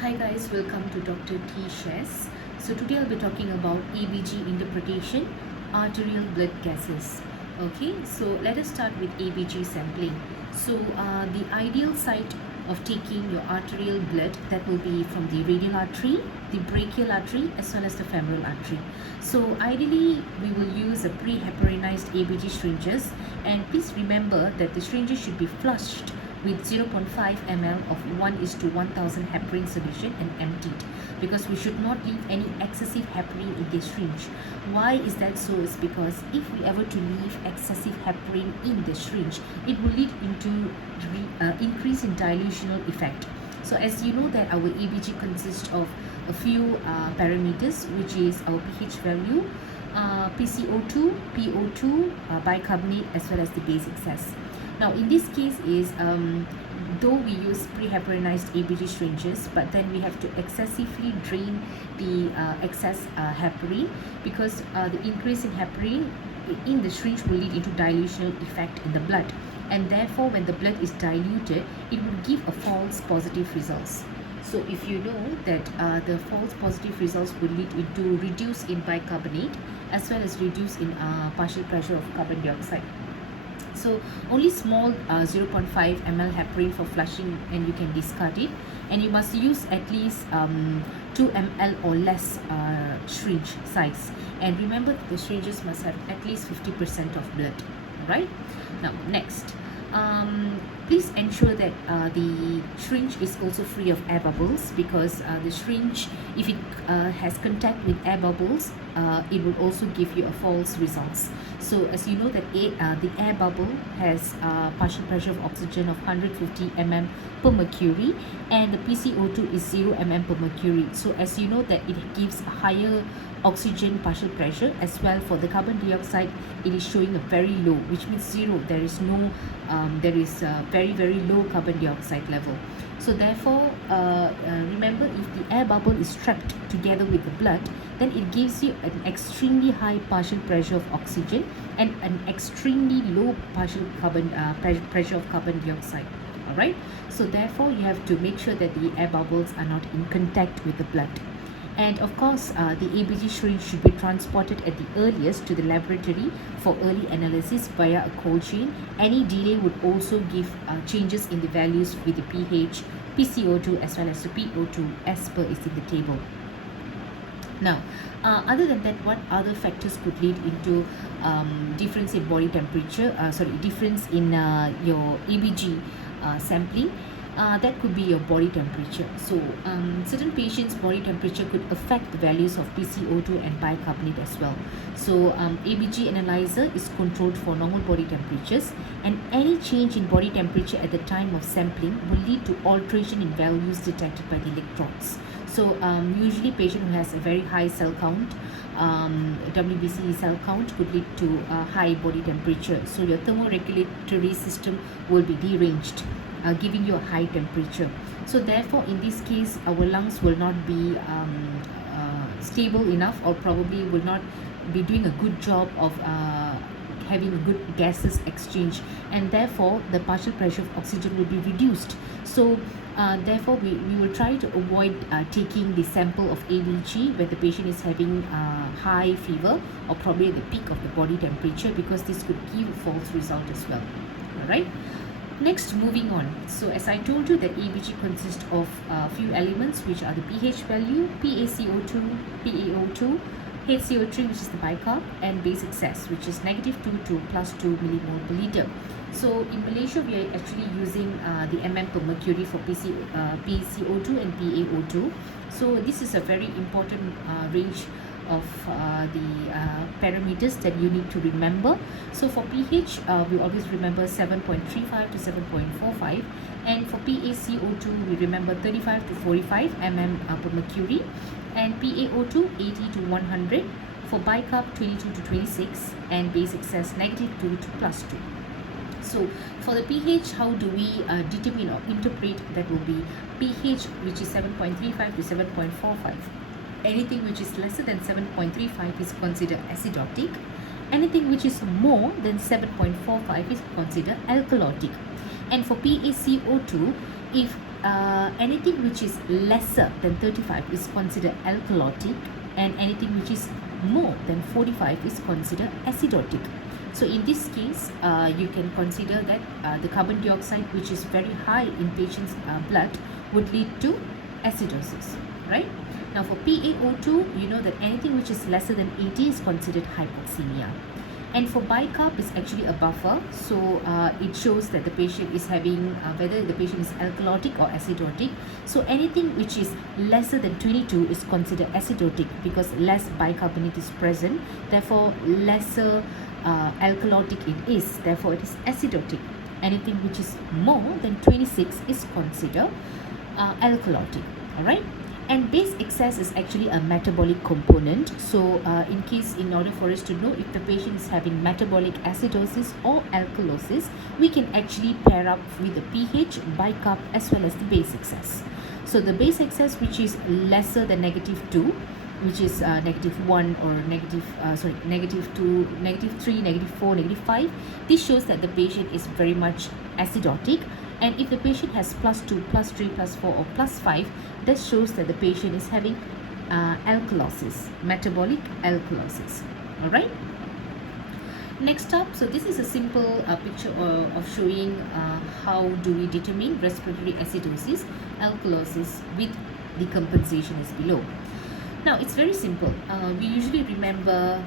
Hi guys, welcome to DrT Shares. So today I'll be talking about ABG interpretation, arterial blood gases. Okay, so let us start with ABG sampling. So the ideal site of taking your arterial blood, that will be from the radial artery, the brachial artery, as well as the femoral artery. So ideally we will use a pre-heparinized ABG syringes, and please remember that the syringes should be flushed with 0.5 ml of 1:1000 heparin solution and emptied, because we should not leave any excessive heparin in the syringe. Why is that so? Is because if we ever to leave excessive heparin in the syringe, it will lead into increase in dilutional effect. So as you know that our ABG consists of a few parameters, which is our pH value, PCO2, PO2, bicarbonate, as well as the base excess. Now in this case is though we use pre-heparinized ABG syringes, but then we have to excessively drain the excess heparin, because the increase in heparin in the syringe will lead into dilutional effect in the blood, and therefore when the blood is diluted, it will give a false positive results. So if you know that the false positive results will lead into reduce in bicarbonate, as well as reduce in partial pressure of carbon dioxide. So only small 0.5 ml heparin for flushing, and you can discard it, and you must use at least 2 ml or less syringe size, and remember that the syringes must have at least 50% of blood. Right now, next, please ensure that the syringe is also free of air bubbles, because the syringe, if it has contact with air bubbles, it will also give you a false results. So as you know that the air bubble has partial pressure of oxygen of 150 mm per mercury, and the PCO2 is 0 mm per mercury. So as you know that it gives a higher oxygen partial pressure, as well for the carbon dioxide it is showing a very low, which means zero. There is no there is a very low carbon dioxide level. So therefore remember, if the air bubble is trapped together with the blood, then it gives you an extremely high partial pressure of oxygen and an extremely low partial carbon pressure of carbon dioxide. All right, so therefore you have to make sure that the air bubbles are not in contact with the blood. And of course, the ABG syringe should be transported at the earliest to the laboratory for early analysis via a cold chain. Any delay would also give changes in the values with the pH, PCO2, as well as the PO2, as per is in the table. Now, other than that, what other factors could lead into difference in body temperature, difference in your ABG sampling? That could be your body temperature. So certain patients' body temperature could affect the values of PCO2 and bicarbonate as well. So ABG analyzer is controlled for normal body temperatures, and any change in body temperature at the time of sampling will lead to alteration in values detected by the electrodes. So usually patient who has a very high cell count, WBC cell count, could lead to high body temperature. So your thermoregulatory system will be deranged, giving you a high temperature. So therefore in this case, our lungs will not be stable enough, or probably will not be doing a good job of having a good gases exchange, and therefore the partial pressure of oxygen will be reduced. So therefore we will try to avoid taking the sample of ABG when the patient is having high fever, or probably at the peak of the body temperature, because this could give a false result as well. All right. Next, moving on. So as I told you that ABG consists of a few elements, which are the pH value, PaCO2, PaO2, HCO3, which is the bicarb, and base excess, which is -2 to +2 millimole per liter. So in Malaysia, we are actually using the mm per mercury for PCO2 and PaO2. So this is a very important range of the parameters that you need to remember. So for pH, we always remember 7.35 to 7.45, and for PaCO2 we remember 35 to 45 mm per mercury, and PaO2 80 to 100, for bicarb 22 to 26, and base excess -2 to +2. So for the pH, how do we determine or interpret? That will be pH which is 7.35 to 7.45. Anything which is lesser than 7.35 is considered acidotic. Anything which is more than 7.45 is considered alkalotic. And for PaCO2, if anything which is lesser than 35 is considered alkalotic, and anything which is more than 45 is considered acidotic. So in this case, you can consider that the carbon dioxide which is very high in patient's blood would lead to acidosis, right? Now for PaO2, you know that anything which is lesser than 80 is considered hypoxemia. And for bicarb is actually a buffer, so it shows that the patient is having whether the patient is alkalotic or acidotic. So anything which is lesser than 22 is considered acidotic because less bicarbonate is present, therefore lesser alkalotic it is, therefore it is acidotic. Anything which is more than 26 is considered alkalotic. All right. And base excess is actually a metabolic component. So in order for us to know if the patient is having metabolic acidosis or alkalosis, we can actually pair up with the pH, bicarb as well as the base excess. So the base excess which is lesser than -2, which is -1 or -2, -3, -4, -5, this shows that the patient is very much acidotic. And if the patient has +2, +3, +4 or +5, that shows that the patient is having alkalosis, metabolic alkalosis. All right. Next up, so this is a simple picture of showing how do we determine respiratory acidosis, alkalosis with the compensation is below. Now it's very simple. We usually remember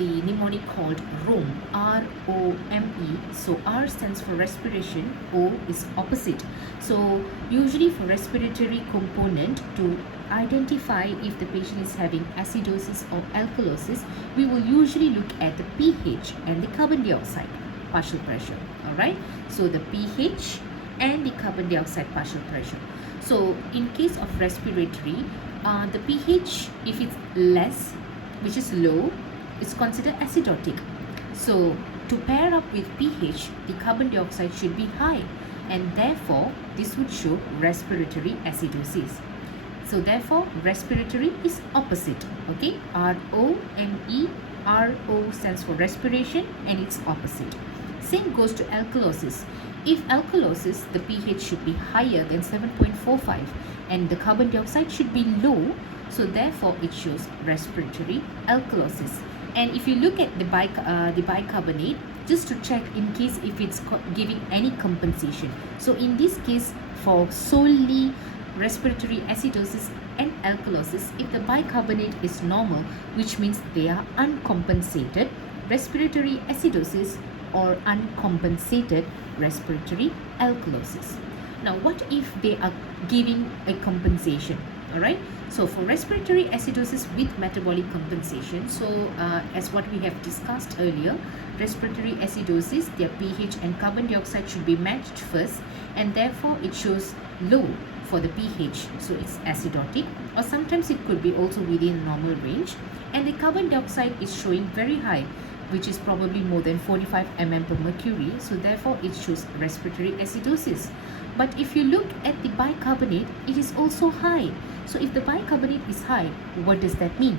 the mnemonic called ROME, R-O-M-E. So R stands for respiration, O is opposite. So usually for respiratory component, to identify if the patient is having acidosis or alkalosis, we will usually look at the pH and the carbon dioxide partial pressure. All right. So the pH and the carbon dioxide partial pressure. So in case of respiratory, the pH, if it's less, which is low, is considered acidotic. So to pair up with pH, the carbon dioxide should be high, and therefore this would show respiratory acidosis. So therefore respiratory is opposite. Okay, R-O-M-E, R-O stands for respiration and it's opposite. Same goes to alkalosis. If alkalosis, the pH should be higher than 7.45 and the carbon dioxide should be low, so therefore it shows respiratory alkalosis. And if you look at the bicarbonate, just to check in case if it's giving any compensation. So in this case, for solely respiratory acidosis and alkalosis, if the bicarbonate is normal, which means they are uncompensated respiratory acidosis or uncompensated respiratory alkalosis. Now what if they are giving a compensation? All right, so for respiratory acidosis with metabolic compensation, so as what we have discussed earlier, respiratory acidosis, their pH and carbon dioxide should be matched first, and therefore it shows low for the pH, so it's acidotic, or sometimes it could be also within normal range, and the carbon dioxide is showing very high, which is probably more than 45 mm per mercury, so therefore it shows respiratory acidosis. But if you look at the bicarbonate, it is also high. So if the bicarbonate is high, what does that mean?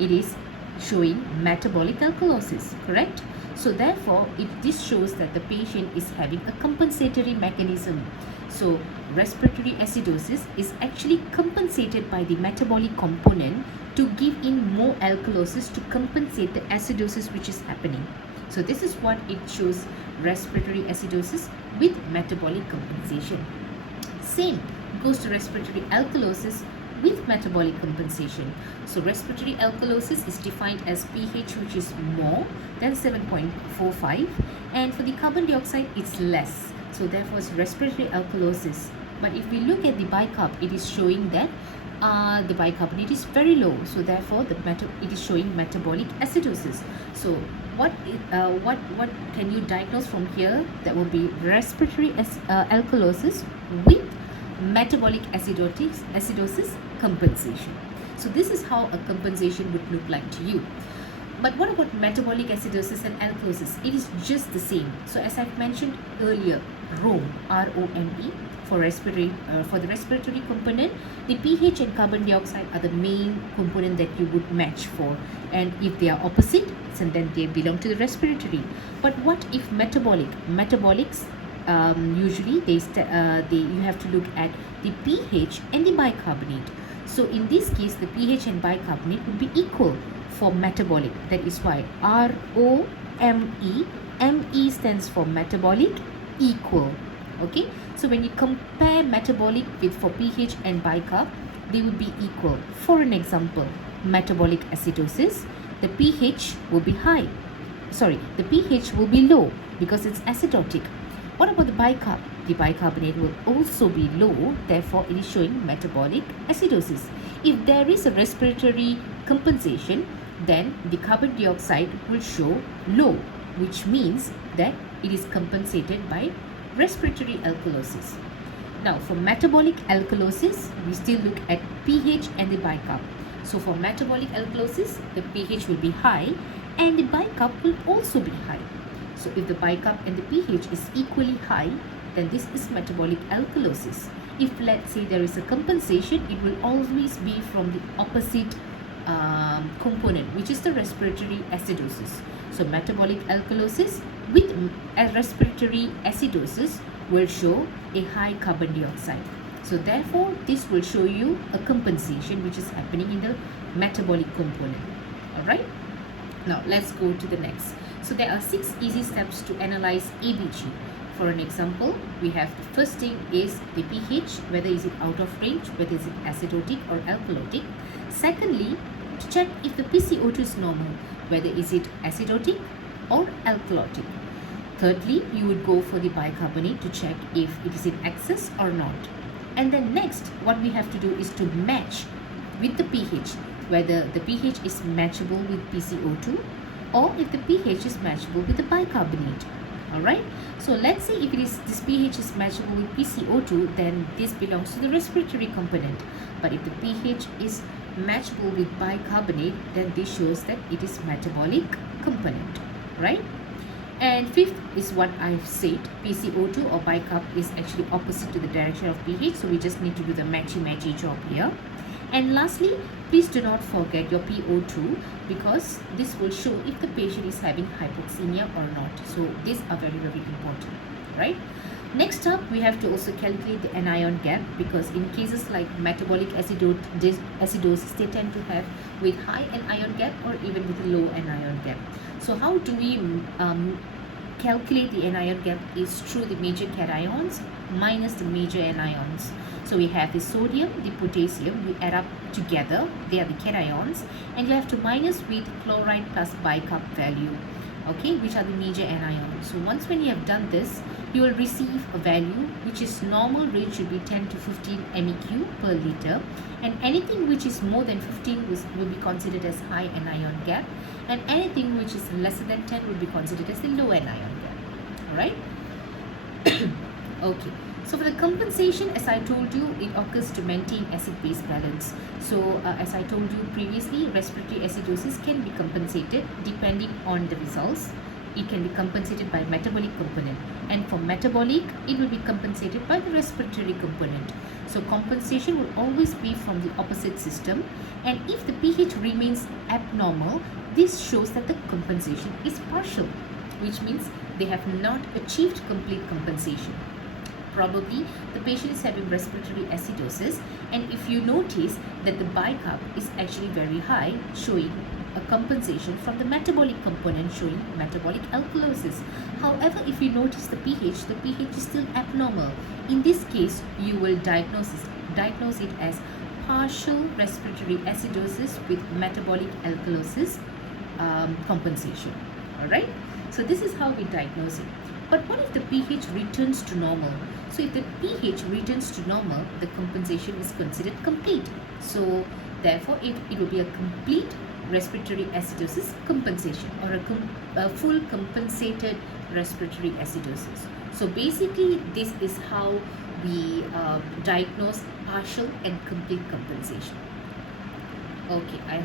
It is showing metabolic alkalosis, correct? So therefore, this shows that the patient is having a compensatory mechanism. So respiratory acidosis is actually compensated by the metabolic component to give in more alkalosis to compensate the acidosis which is happening. So this is what it shows, respiratory acidosis with metabolic compensation. Same goes to respiratory alkalosis with metabolic compensation. So respiratory alkalosis is defined as pH which is more than 7.45, and for the carbon dioxide it's less. So therefore it's respiratory alkalosis. But if we look at the bicarb, it is showing that the bicarbonate is very low, so therefore it is showing metabolic acidosis. So what can you diagnose from here? That will be respiratory alkalosis with metabolic acidosis compensation. So this is how a compensation would look like to you. But what about metabolic acidosis and alkalosis? It is just the same. So as I've mentioned earlier, ROME, R-O-M-E, for the respiratory component, the pH and carbon dioxide are the main component that you would match for. And if they are opposite, then they belong to the respiratory. But what if metabolics usually you have to look at the pH and the bicarbonate. So in this case, the pH and bicarbonate would be equal for metabolic. That is why ROME, ME stands for metabolic, equal. Okay, so when you compare metabolic with for pH and bicarb, they would be equal. For an example, metabolic acidosis, the pH will be high. Sorry, the pH will be low because it's acidotic. What about the bicarb? The bicarbonate will also be low, therefore it is showing metabolic acidosis. If there is a respiratory compensation, then the carbon dioxide will show low, which means that it is compensated by respiratory alkalosis. Now for metabolic alkalosis, we still look at pH and the bicarb. So for metabolic alkalosis, the pH will be high and the bicarb will also be high. So if the bicarb and the pH is equally high, then this is metabolic alkalosis. If let's say there is a compensation, it will always be from the opposite component, which is the respiratory acidosis. So metabolic alkalosis with a respiratory acidosis will show a high carbon dioxide. So therefore, this will show you a compensation which is happening in the metabolic component. Alright, now let's go to the next. So there are 6 easy steps to analyze ABG. For an example, we have the first thing is the pH, whether is it out of range, whether is it acidotic or alkalotic. Secondly, to check if the PCO2 is normal, whether is it acidotic or alkalotic. Thirdly, you would go for the bicarbonate to check if it is in excess or not. And then next, what we have to do is to match with the pH, whether the pH is matchable with PCO2 or if the pH is matchable with the bicarbonate. Alright, so let's say if this pH is matchable with PCO2, then this belongs to the respiratory component. But if the pH is matchable with bicarbonate, then this shows that it is metabolic component, right? And fifth is what I've said, PCO2 or bicarb is actually opposite to the direction of pH, so we just need to do the matchy job here. And lastly, please do not forget your PO2, because this will show if the patient is having hypoxemia or not. So these are very important, right? Next up, we have to also calculate the anion gap, because in cases like metabolic acidosis, they tend to have with high anion gap or even with a low anion gap. So how do we calculate the anion gap? Is through the major cations minus the major anions. So we have the sodium, the potassium, we add up together, they are the cations, and you have to minus with chloride plus bicarb value, okay, which are the major anions. So once when you have done this, you will receive a value which is normal range should be 10 to 15 MEq per liter, and anything which is more than 15 will be considered as high anion gap, and anything which is lesser than 10 will be considered as the low anion gap. Alright. Okay, so for the compensation, as I told you, it occurs to maintain acid-base balance. So as I told you previously, respiratory acidosis can be compensated depending on the results. It can be compensated by metabolic component, and for metabolic, it will be compensated by the respiratory component. So compensation will always be from the opposite system, and if the pH remains abnormal, this shows that the compensation is partial, which means they have not achieved complete compensation. Probably the patient is having respiratory acidosis, and if you notice that the bicarb is actually very high, showing a compensation from the metabolic component, showing metabolic alkalosis. However, if you notice the pH is still abnormal. In this case, you will diagnose it as partial respiratory acidosis with metabolic alkalosis compensation. Alright, so this is how we diagnose it. But what if the pH returns to normal? So if the pH returns to normal, the compensation is considered complete. So therefore, it will be a complete respiratory acidosis compensation, or a full compensated respiratory acidosis. So basically, this is how we diagnose partial and complete compensation. Okay, I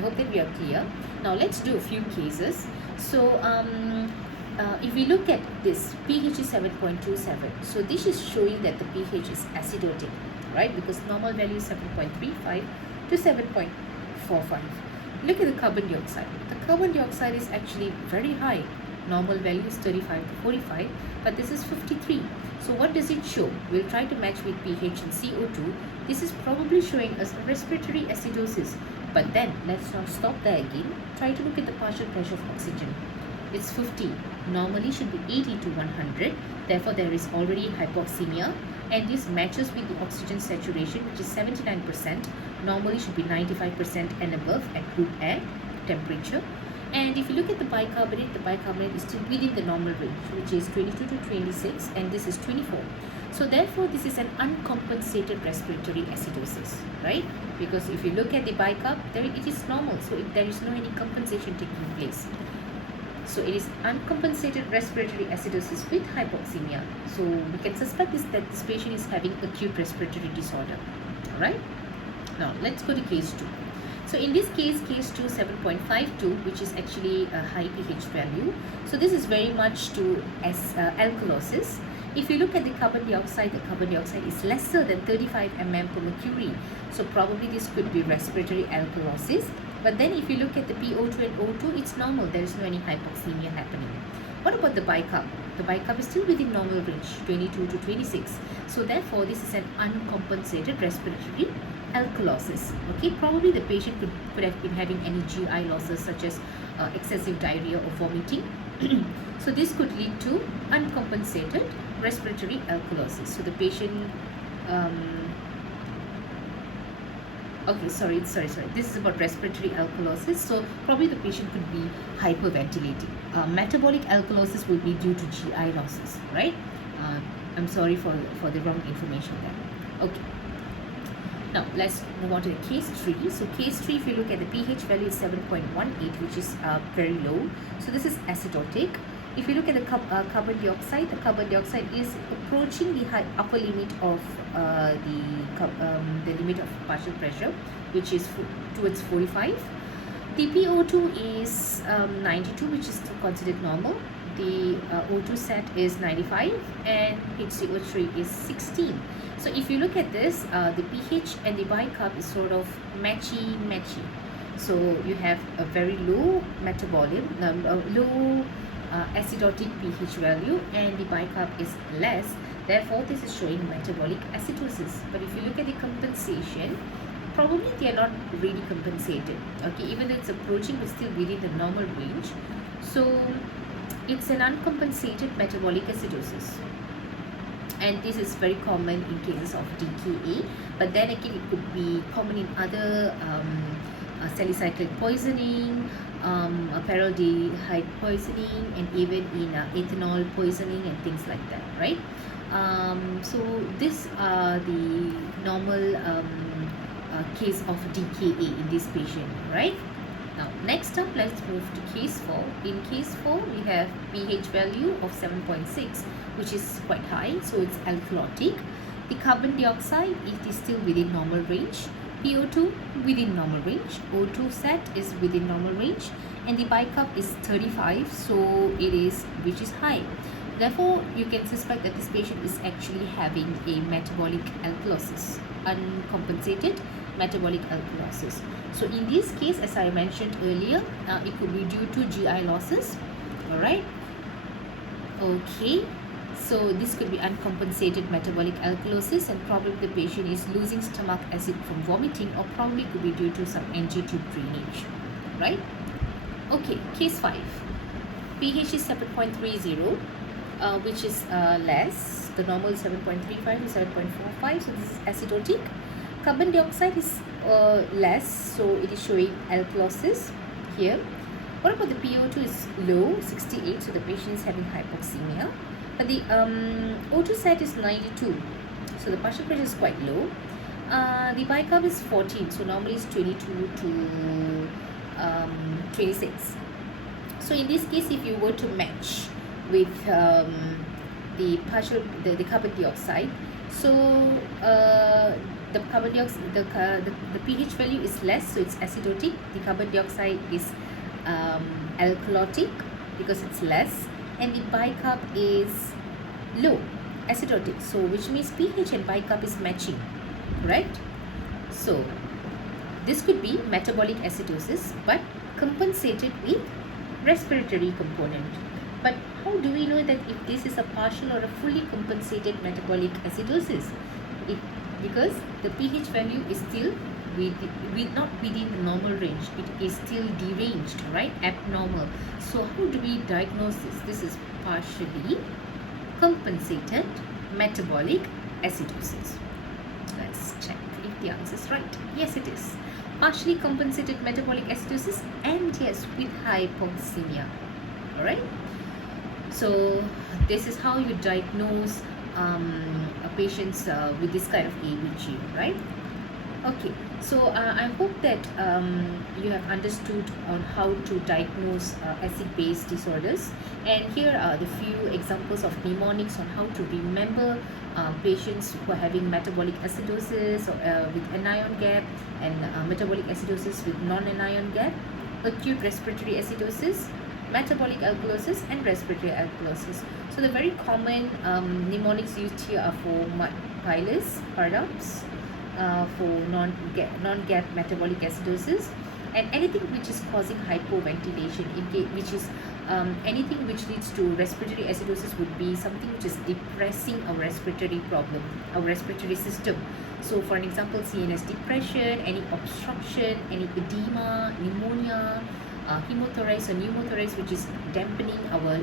hope that we are clear. Now let's do a few cases. So if we look at this, pH is 7.27. So this is showing that the pH is acidotic, right? Because normal value is 7.35 to 7.45. Look at the carbon dioxide. The carbon dioxide is actually very high. Normal value is 35 to 45, but this is 53. So what does it show? We'll try to match with pH and CO2. This is probably showing us a respiratory acidosis. But then let's not stop there again. Try to look at the partial pressure of oxygen. It's 50. Normally should be 80 to 100. Therefore, there is already hypoxemia, and this matches with the oxygen saturation, which is 79%. Normally should be 95% and above at room air temperature. And if you look at the bicarbonate is still within the normal range, which is 22 to 26, and this is 24. So therefore, this is an uncompensated respiratory acidosis, right? Because if you look at the bicarb, it is normal, so there is no any compensation taking place. So it is uncompensated respiratory acidosis with hypoxemia. So we can suspect that this patient is having acute respiratory disorder. All right. Now let's go to case 2. So in this case 2 7.52, which is actually a high pH value. So this is very much to alkalosis. If you look at the carbon dioxide is lesser than 35 mm per mercury. So probably this could be respiratory alkalosis. But then if you look at the PO2 and O2, it's normal. There is no any hypoxemia happening. What about the bicarb? The bicarb is still within normal range, 22 to 26. So therefore, this is an uncompensated respiratory alkalosis. Okay, probably the patient could have been having any GI losses such as excessive diarrhea or vomiting. So this could lead to uncompensated respiratory alkalosis. So the patient sorry. This is about respiratory alkalosis. So probably the patient could be hyperventilating. Metabolic alkalosis will be due to GI losses, right? I'm sorry for the wrong information there. Okay. Now let's move on to the case 3. So case 3, if you look at the pH value is 7.18, which is very low. So this is acidotic. If you look at the carbon dioxide is approaching the upper limit of the limit of partial pressure, which is towards 45. The PO2 is 92, which is still considered normal. The O2 set is 95 and HCO3 is 16. So if you look at this, the pH and the bicarb is sort of matchy. So you have a very low low acidotic pH value, and the bicarb is less. Therefore, this is showing metabolic acidosis. But if you look at the compensation, probably they are not really compensated. Okay, even though it's approaching but still within the normal range. So it's an uncompensated metabolic acidosis. And this is very common in cases of DKA. But then again, it could be common in other salicylic poisoning, paraldehyde poisoning, and even in ethanol poisoning and things like that, right? So these are the normal case of DKA in this patient, right? Now next up, let's move to case 4. In case 4, we have pH value of 7.6, which is quite high, so it's alkalotic. The carbon dioxide, it is still within normal range. PO2 within normal range, O2 set is within normal range, and the bicarb is 35, so it is, which is high. Therefore, you can suspect that this patient is actually having a metabolic alkalosis, uncompensated metabolic alkalosis. So in this case, as I mentioned earlier, it could be due to GI losses. All right. Okay. So this could be uncompensated metabolic alkalosis, and probably the patient is losing stomach acid from vomiting, or probably could be due to some NG tube drainage, right? Okay, case 5. pH is 7.30, which is less. The normal is 7.35 to 7.45, so this is acidotic. Carbon dioxide is less, so it is showing alkalosis here. What about the PO2 is low, 68, so the patient is having hypoxemia. But the O2 set is 92, so the partial pressure is quite low. The bicarb is 14, so normally it's 22 to 26. So in this case, if you were to match with the carbon dioxide, so the carbon dioxide, the pH value is less, so it's acidotic. The carbon dioxide is alkalotic because it's less, and the bicarb is low, acidotic, so which means pH and bicarb is matching, correct? So this could be metabolic acidosis but compensated with respiratory component. But how do we know that if this is a partial or a fully compensated metabolic acidosis? It, because the pH value is still not within the normal range. It is still deranged, right? Abnormal. So how do we diagnose this? This is partially compensated metabolic acidosis. Let's check if the answer is right. Yes, it is. Partially compensated metabolic acidosis, and yes, with hypoxemia. Alright. So this is how you diagnose a patients with this kind of ABG, right? Okay, so I hope that you have understood on how to diagnose acid-base disorders, and here are the few examples of mnemonics on how to remember patients who are having metabolic acidosis with anion gap, and metabolic acidosis with non-anion gap, acute respiratory acidosis, metabolic alkalosis, and respiratory alkalosis. So the very common mnemonics used here are for pilus, Cardamps, for non-gap metabolic acidosis, and anything which is causing hypoventilation, which is anything which leads to respiratory acidosis would be something which is depressing our respiratory problem, our respiratory system. So for an example, CNS depression, any obstruction, any edema, pneumonia, hemothorax or pneumothorax, which is dampening our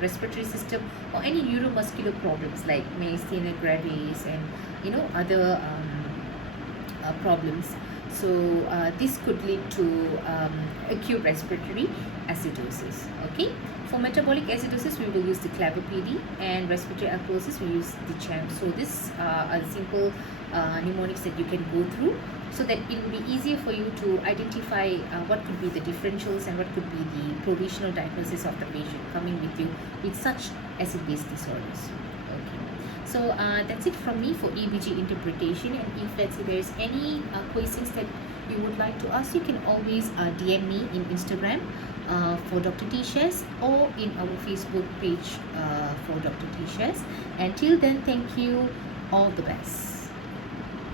respiratory system, or any neuromuscular problems like myasthenia gravis and other problems. So this could lead to acute respiratory acidosis. Okay, for metabolic acidosis we will use the clavipd, and respiratory alkalosis we use the CHAMP. So this are simple mnemonics that you can go through, so that it will be easier for you to identify what could be the differentials and what could be the provisional diagnosis of the patient coming with you with such acid-base disorders. Okay, so that's it from me for ABG interpretation, and if let's say there's any questions that you would like to ask, you can always DM me in Instagram for Dr. T Shares, or in our Facebook page for Dr. T Shares. Until then, thank you, all the best.